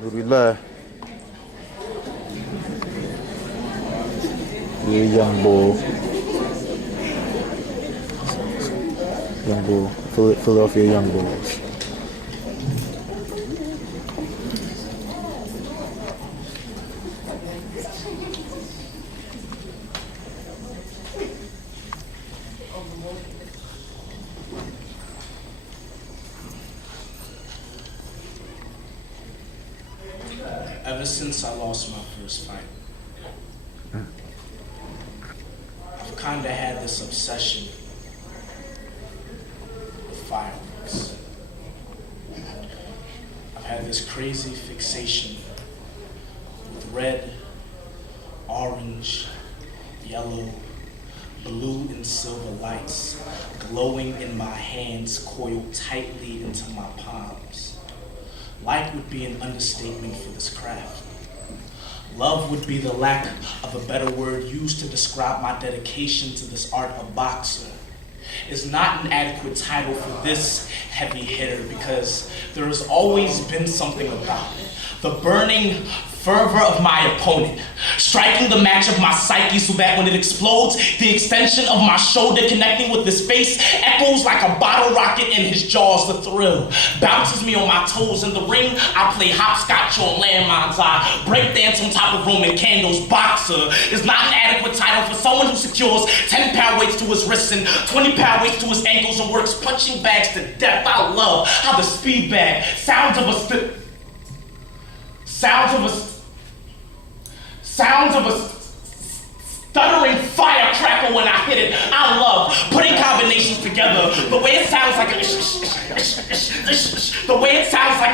Alhamdulillah. Yeah, young bull. Young bull. Philadelphia Young Bulls. Ever since I lost my first fight, I've kind of had this obsession with fireworks. I've had this crazy fixation with red, orange, yellow, blue, and silver lights glowing in my hands, coiled tightly into my palms. Light would be an understatement for this craft. Love would be the lack of a better word used to describe my dedication to this art of boxer. It's not an adequate title for this heavy hitter because there has always been something about it. The burning fervor of my opponent, striking the match of my psyche so that when it explodes, the extension of my shoulder connecting with his face echoes like a bottle rocket in his jaws. The thrill bounces me on my toes. In the ring, I play hopscotch on landmines. I break dance on top of Roman candles. Boxer is not an adequate title for someone who secures 10-pound weights to his wrists and 20-pound weights to his ankles and works punching bags to death. I love how the speed bag sounds of a stuttering firecracker when I hit it. I love putting combinations together. The way it sounds like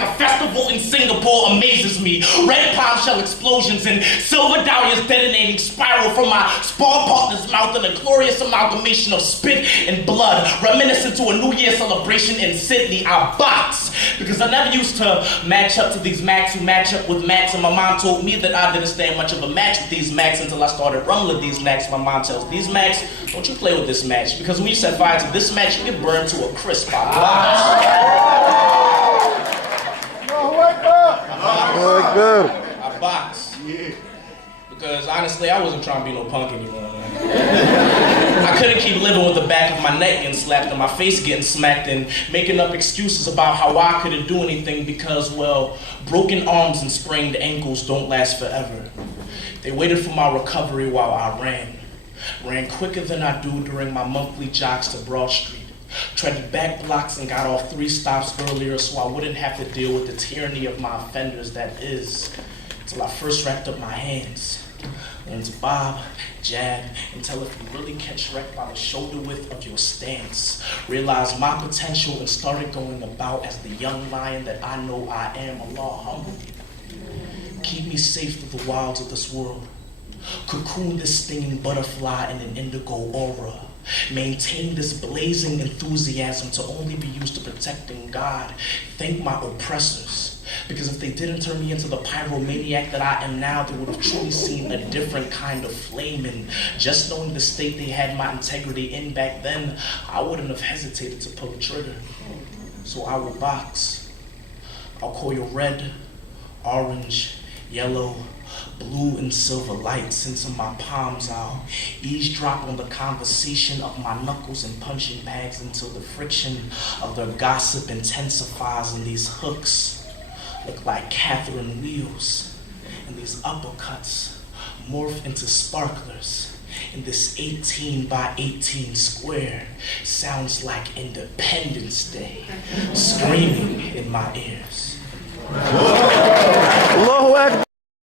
a festival in Singapore amazes me. Red palm shell explosions and silver dahlias detonating spiral from my spar partner's mouth in a glorious amalgamation of spit and blood, reminiscent to a New Year celebration in Sydney. I box because I never used to match up to these Macs who match up with Macs, and my mom told me that I didn't stand much of a match with these Macs until I started rumbling these Macs. My mom tells these Macs, don't you play with this match, because when you set fire to this match, you get burned to a crisp. I box. Because honestly, I wasn't trying to be no punk anymore, man. I couldn't keep living with the back of my neck getting slapped and my face getting smacked and making up excuses about how I couldn't do anything because, well, broken arms and sprained ankles don't last forever. They waited for my recovery while I ran quicker than I do during my monthly jogs to Broad Street, treaded back blocks and got off 3 stops earlier so I wouldn't have to deal with the tyranny of my offenders, that is, till I first wrapped up my hands. Learned to bob, jab, until if you really catch wrecked by the shoulder width of your stance, realized my potential and started going about as the young lion that I know I am. Allah humble me. Keep me safe through the wilds of this world. Cocoon this stinging butterfly in an indigo aura. Maintain this blazing enthusiasm to only be used to protecting God. Thank my oppressors. Because if they didn't turn me into the pyromaniac that I am now, they would have truly seen a different kind of flame. And just knowing the state they had my integrity in back then, I wouldn't have hesitated to pull the trigger. So I will box. I'll coil red, orange, yellow, blue, and silver lights into my palms. I'll eavesdrop on the conversation of my knuckles and punching bags until the friction of their gossip intensifies and these hooks look like Catherine wheels, and these uppercuts morph into sparklers, and this 18 by 18 square sounds like Independence Day screaming in my ears.